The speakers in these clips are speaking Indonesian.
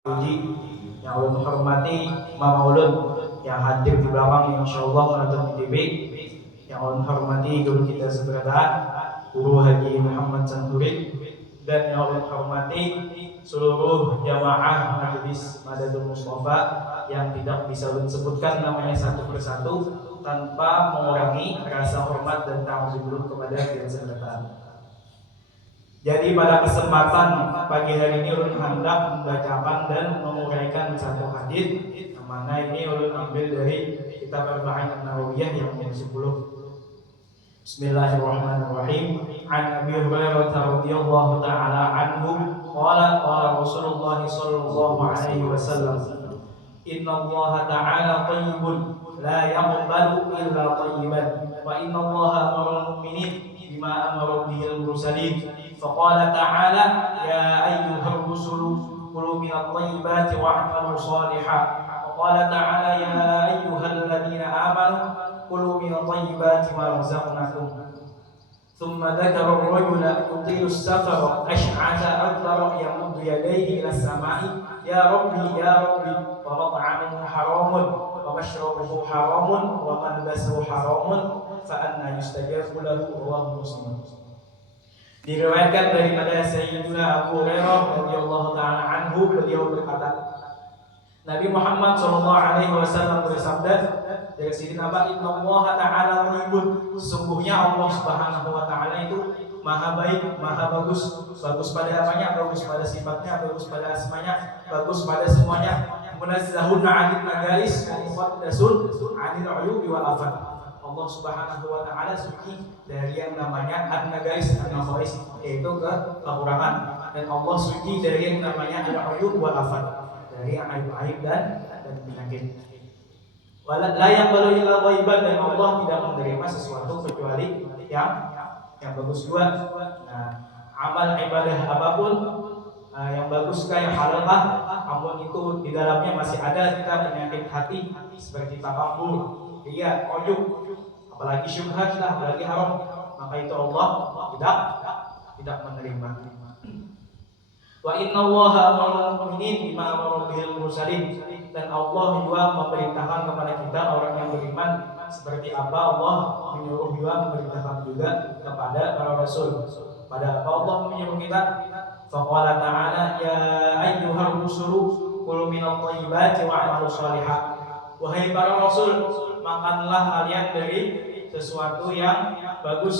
Puji yang ulun hormati Mama Ulun yang hadir di belakang yang insyaallah menonton di TV, yang ulun hormati guru kita seberadaan Guru Haji Muhammad Santurin, dan yang ulun hormati seluruh jamaah Majelis Madadul Mustafa yang tidak bisa ulun sebutkan namanya satu persatu tanpa mengurangi rasa hormat dan ta'zim kepada kita seberadaan. Jadi pada kesempatan pagi hari ini ulun hendak membacakan dan menguraikan satu hadis yang mana ini ulun ambil dari kitab Arba'in An-Nawawiyah yang ke-10. Bismillahirrahmanirrahim. An Abi Hurairah radhiyallahu ta'ala anhu qala qala Rasulullah sallallahu alaihi wasallam, Inna Allah ta'ala tayyibun la yaqbalu illa tayyiban wa inna Allah amara al-mu'minin bima amara bihi al-mursalin. فقال تعالى يا أيها الرسل كلوا من الطيبات واعملوا صالحا. وقال تعالى يا أيها الذين آمنوا كلوا من الطيبات ما رزقناكم. ثم ذكر الرجل يطيل السفر أشعث أكبر يمد يديه إلى السماء يا ربي يا ربي ومطعمه حرام ومشربه حرام وملبسه حرام فأنى يستجاب له. رواه مسلم. Diriwayatkan daripada Sayyidina Abu Hurairah radhiyallahu taala anhu, beliau berkata, Nabi Muhammad sallallahu alaihi wasallam bersabda dari Sayyidina Abu, Inna Allah ta'ala thayyibun, sesungguhnya Allah Subhanahu wa taala itu maha baik, maha bagus, bagus pada apanya, bagus pada sifatnya, bagus pada asmanya, bagus pada semuanya. Munazzahun 'anil najais wa muqaddasun 'anil 'uyubi wal afat. Allah Subhanahu wa taala suci dari yang namanya an-najais, an-najais yaitu kekurangan, dan Allah suci dari yang namanya al-uyub wal afat, dari aib-aib dan penyakit. La yaqbalu illa thayyiban, dan Allah tidak menerima sesuatu kecuali yang bagus juga. Nah, amal ibadah apapun yang bagus kayak halal namun itu di dalamnya masih ada kita penyakit hati seperti takabur, iya, ujub, apalagi syubhat lah, apalagi haram, maka itu Allah tidak menerima. Wa inna Allah amara al-mu'minin bima amara bihil mursalin, dan Allah juga memerintahkan kepada kita orang yang beriman seperti apa Allah menyuruh juga memerintahkan juga kepada para rasul. Pada apa Allah menyuruh kita? Faqala ta'ala ya ayyuhar rusulu kulu minat thayyibati wa'malu shalihan. Wahai para rasul, makanlah kalian dari sesuatu yang bagus,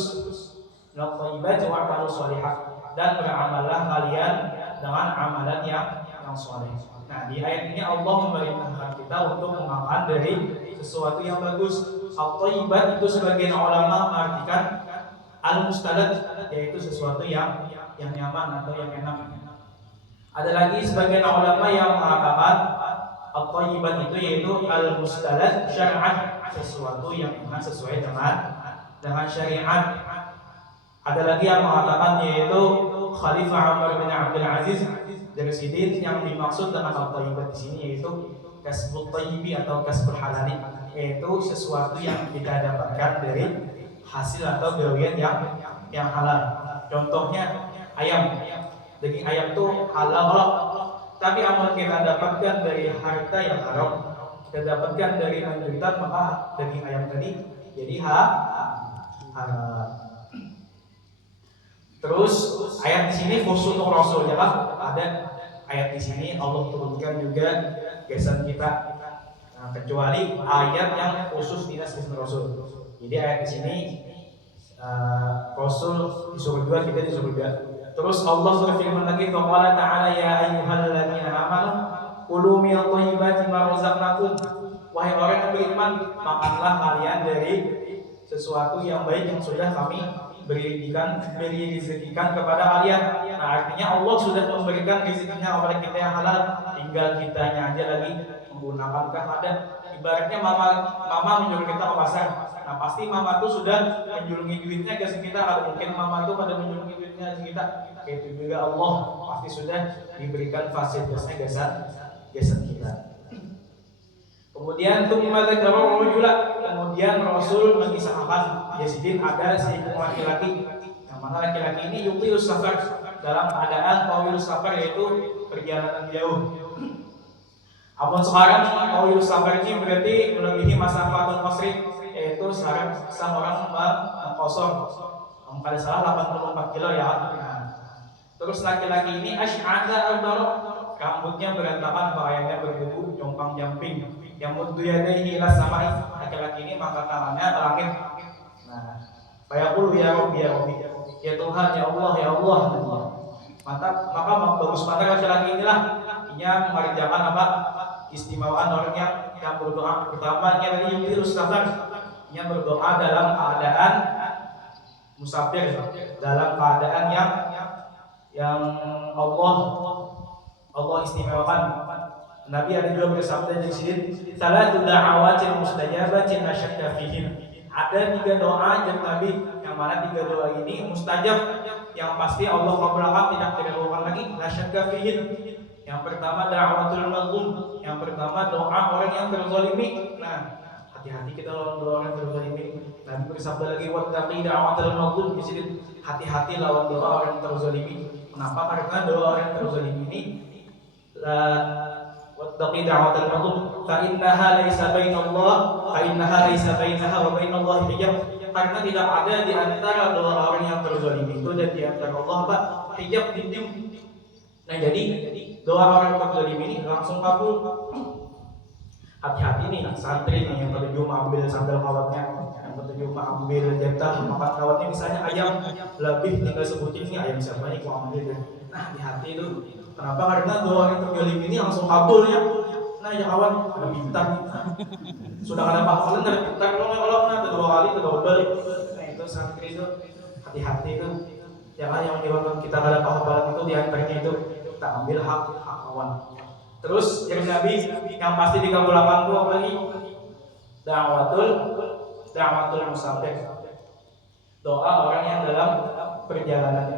minat thayyibati wa'malu shalihan, dan beramallah kalian dengan amalan yang saleh. Nah, di ayat ini Allah memerintahkan kita untuk memakan dari sesuatu yang bagus. At-thayyibat itu sebagian ulama mengartikan al-mustalad, yaitu sesuatu yang nyaman atau yang enak. Ada lagi sebagian ulama yang mengatakan at-thayyibat itu yaitu al-mustalad syar'an, sesuatu yang enak sesuai dengan syariat. Ada lagi yang mengatakan yaitu Khalifah Umar bin Abdul Aziz dari Sidin, yang dimaksud dengan at-thayyibat di sini yaitu kasbut thayyibi atau kasbul halali, yaitu sesuatu yang kita dapatkan dari hasil atau gawean yang halal. Contohnya ayam, daging ayam itu halal, tapi amal kita dapatkan dari harta yang haram, kita dapatkan dari menjutan, maka daging ayam tadi jadi halal. Terus ayat di sini khusus untuk Rasul, ya kan? Ada ayat di sini Allah turunkan juga gesan kita. Nah, kecuali ayat yang khusus dinas ismi Rasul. Jadi ayat di sini Rasul di surga, kita di surga. Terus Allah berfirman lagi, faqala ta'ala ya ayyuhalladzina amanu kulu minat thayyibati ma razaqnakum. Wahai orang yang beriman, makanlah kalian dari sesuatu yang baik yang sudah kami beri rezekikan kepada kalian. Nah, artinya Allah sudah memberikan rezekinya kepada kita yang halal, tinggal kitanya aja lagi menggunakan keadaan. Ibaratnya mama menyuruh kita ke pasar, nah pasti mama tuh sudah menjulungi duitnya ke kita. Kalau mungkin mama tuh pada menjulungi duitnya ke kita, itu juga Allah pasti sudah diberikan fasilitasnya gesan kita. Kemudian kemudian Rasul mengisahkan Yazidin ada seekor laki-laki, yang mana laki-laki ini yuqiyus safar, dalam keadaan tawilus safar, yaitu perjalanan jauh. Amun sekarang Auyul Safar ini berarti melebihi masa Fatul Qasri, yaitu seorang mengkosor. Kalau salah 84 kilo ya. Nah, terus laki-laki ini asy'ada al-dara, rambutnya berantakan, pakaiannya berdebu, jompang jamping. Yang muddu yadayhi ila samai, laki-laki ini maka tangannya ke langit. Nah, fayaqulu ya Rabbi ya Rabbi, ya Tuhan ya Allah ya Allah. Maka bagus pada laki-laki inilah ia mengerjakan apa? Istimewaan orang yang berdoa. Pertamanya tadi yudhirus safar, yang berdoa dalam keadaan musafir, dalam keadaan yang Allah istimewakan. Nabi ada juga bersabda di sini, salatu da'awatin mustajabatin la syakka fihin. Ada 3 doa yang Nabi, yang mana 3 doa ini mustajab, yang pasti Allah kabulkan, tidak diragukan lagi, la syakka fihin. Yang pertama da'watul mazlum, yang pertama doa orang yang terzalimi. Nah, hati-hati kita lawan doa orang terzalimi. Nabi bersabda lagi, wattaqi da'watul mazlum, di sini hati-hati lawan doa orang terzalimi. Kenapa? Karena doa orang terzalimi ini wattaqi da'watul mazlum fa innaha laysa bainaha wa bainallahi hijab. Karena tidak ada di antara doa orang yang terzalimi itu dan di antara Allah hijab, dinding. Nah, jadi doa orang terzalimi ini langsung kabul. Hati-hati nih santri nih yang ketujuh ambil sandal kawatnya, yang ketujuh ambil jatah makan kawatnya, misalnya ayam lebih tinggal sebutin ini ayam siapa nih kau ambil. Nah, hati-hati itu. Kenapa? Karena doa yang terzalimi ini langsung kabul ya. Nah, ya kawan, ada bintang. Sudah ada pahala dari bintang kalau ada 2 kali itu double. Nah, itu santri itu hati-hati itu. Jangan yang menyebabkan kita ada pahala itu diantaranya itu kita ambil hak kawan. Terus yang Nabi yang pasti dikabulkan itu apa lagi? Da'watul musafir. Doa orang yang dalam perjalanan.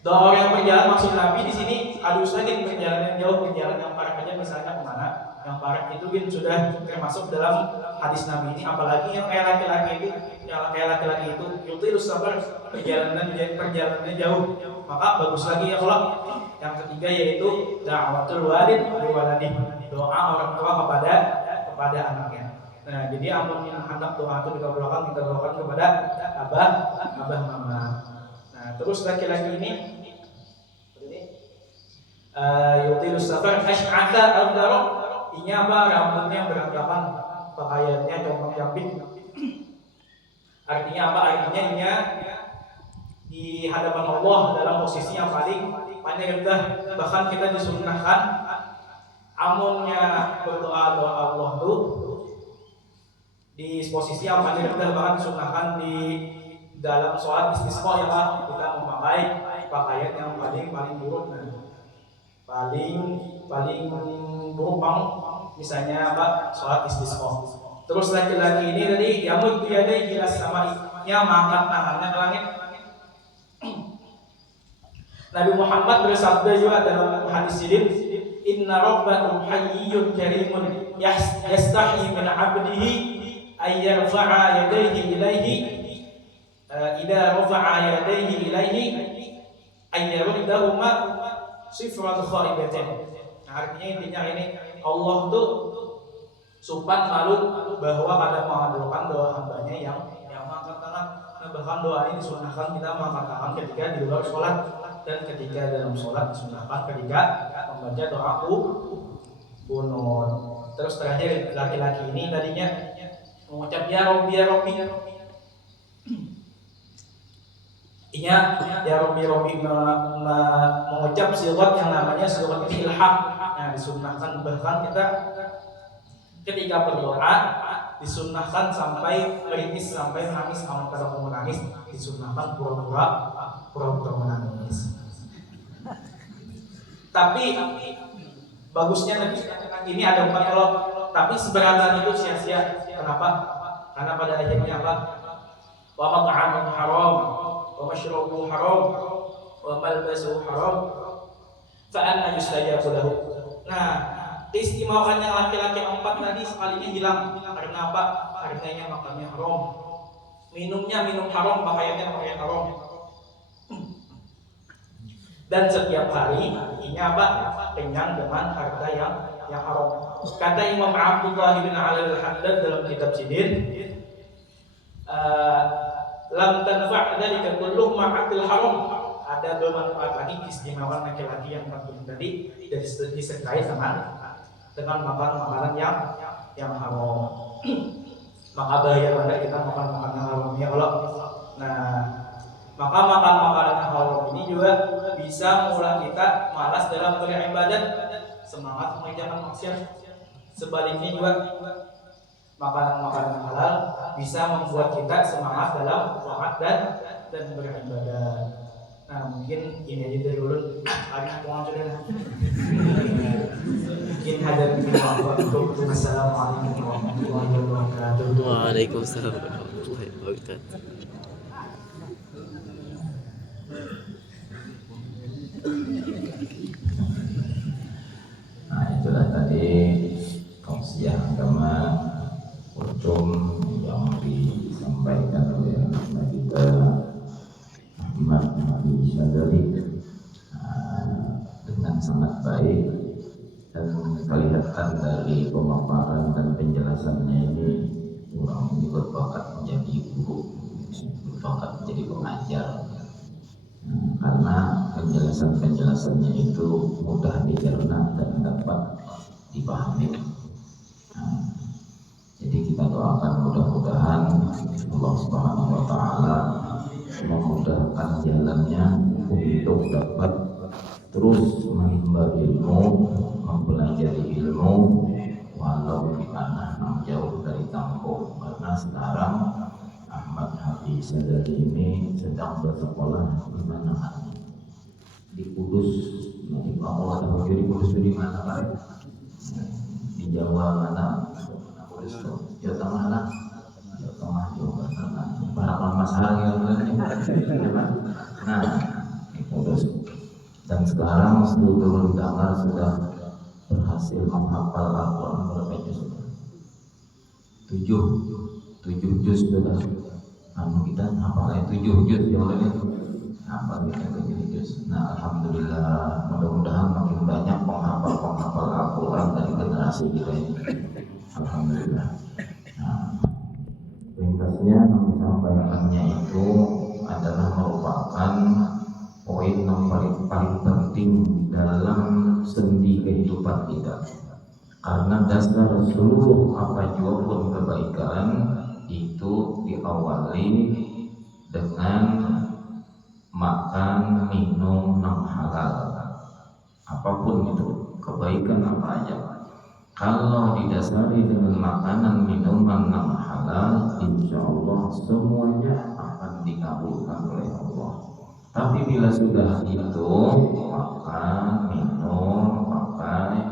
Doa orang yang perjalanan, maksud Nabi di sini ada lagi perjalanan jauh, perjalanan yang parah aja misalnya kemana? Yang parah itu kan sudah termasuk dalam hadis Nabi ini, apalagi yang kayak laki-laki itu yutilus sabar, perjalanannya jauh. Maka bagus lagi ya kalau yang ketiga yaitu da'watul walid li waladih, doa orang tua kepada anaknya. Nah, jadi amun yang hendak doa itu dikabulkan, kita doakan kepada abah mama. Nah, terus laki-laki ini yutilus safar asy'atha al-dara, ini apa? Rambutnya berantakan, pakaiannya jompang-jamping. Artinya apa? Artinya ini di hadapan Allah dalam posisi yang paling rendah. Bahkan kita disunnahkan amunnya berdoa Allah itu di posisi yang paling rendah, bahkan disunnahkan di dalam sholat istisqa ya Pak, kita memakai pakaian yang paling buruk, paling buruk bang, misalnya apa, sholat istisqa. Terus laki-laki ini tadi yamud yadayhi ila samai, yang mengangkat tangannya ke langit. Nabi Muhammad bersabda juga dalam hadis ini, inna rabbakum hayyun karimun yastahi min 'abdihi ay yarfa'a yadayhi ilaihi idza rafa'a yadayhi ilaihi ay yaruddahuma sifrat khaibatin. Nah, artinya intinya ini, Allah tuh supan malu bahwa ada mengabulkan doa hambanya yang mengangkat tangan. Nah, bahkan doa ini disunahkan kita mengangkat tangan ketika di luar sholat, dan ketika dalam sholat disunahkan ketika membaca doa kunut. Terus terakhir laki-laki ini tadinya mengucap ya Rabbi ya Rabbi. Ya Rabbi mengucap sirat yang namanya sirat ilhaq. Nah, disunahkan bahkan kita ketika berdoa disunahkan sampai meringis, sampai menangis. Kalau mau menangis disunahkan pura-pura menangis. Tapi bagusnya ini ada 4 kalau, tapi seberatan itu sia-sia. Kenapa? Karena pada akhirnya apa? Wa mat'amuhu haram, wa mashrabuhu haram, wa malbasuhu haram, fa anna yustajabu lahu. Nah, keistimewaan yang laki-laki 4 tadi sekalinya hilang. Karena apa? Harganya makannya haram, minum haram, pakaiannya haram. dan setiap hari ini apa? Kenyang dengan harta yang haram. Kata Imam Abdullah bin Ali al-Haddad dalam kitab Sidin, lam tanfa' dzalika kulluhu ma'akil haram. Ada bermanfaat lagi keistimewaan laki-laki yang penting tadi dari disertai dengan makan-makanan yang haram. Maka bahaya pada kita makan makanan haram ya Allah. Nah, maka makan makanan haram ini juga bisa membuat kita malas dalam beribadat, semangat mengerjakan maksiat. Sebaliknya juga makanan halal bisa membuat kita semangat dalam taat dan beribadah. Nah, mungkin ini aja dari ulun. Hari pulang sudah. Mungkin hadir di waktu. Assalamualaikum warahmatullahi wabarakatuh. Waalaikumsalam warahmatullahi wabarakatuh. Nah, itulah tadi tausiah agama Ucum yang disampaikan oleh kita Ahmad Nabi Syadzali dengan sangat baik, dan kelihatan dari pemaparan dan penjelasannya ini orang ini berbakat menjadi guru, berbakat menjadi pengajar, karena penjelasannya itu mudah dicerna dan dapat dipahami. Jadi kita doakan mudah-mudahan Allah Subhanahu wa taala memudahkan jalannya untuk dapat terus menimba ilmu, mempelajari ilmu walau di tanah yang jauh dari kampung. Karena sekarang Ahmad Hafiz Syadzali ini sedang bersekolah di mana? Di Kudus. Nanti kalau ada baju di Kudus itu di mana kan? Di Jawa mana? Kudus itu Jawa Tengah lah. Jawa Tengah, Jawa Tengah. Para Mas Harang yang nah, di Kudus. Dan sekarang seluruh Dangar sudah berhasil menghafal Al-Quran berapa juz? 7 juz sudah. Kita hafalnya 7 juz, jauh lebih hafal kita 7 juz. Nah, alhamdulillah, mudah-mudahan makin banyak penghafal Al-Quran dari generasi kita ini. Alhamdulillah. Nah, ringkasnya yang disampaikannya itu adalah merupakan poin yang paling penting dalam sendi kehidupan kita. Karena dasar seluruh apa juga pun kebaikan itu diawali dengan makan minum yang halal. Apapun itu kebaikan apa aja, kalau didasari dengan makanan minuman yang halal, insya Allah semuanya akan dikabulkan oleh Allah. Tapi bila sudah itu, maka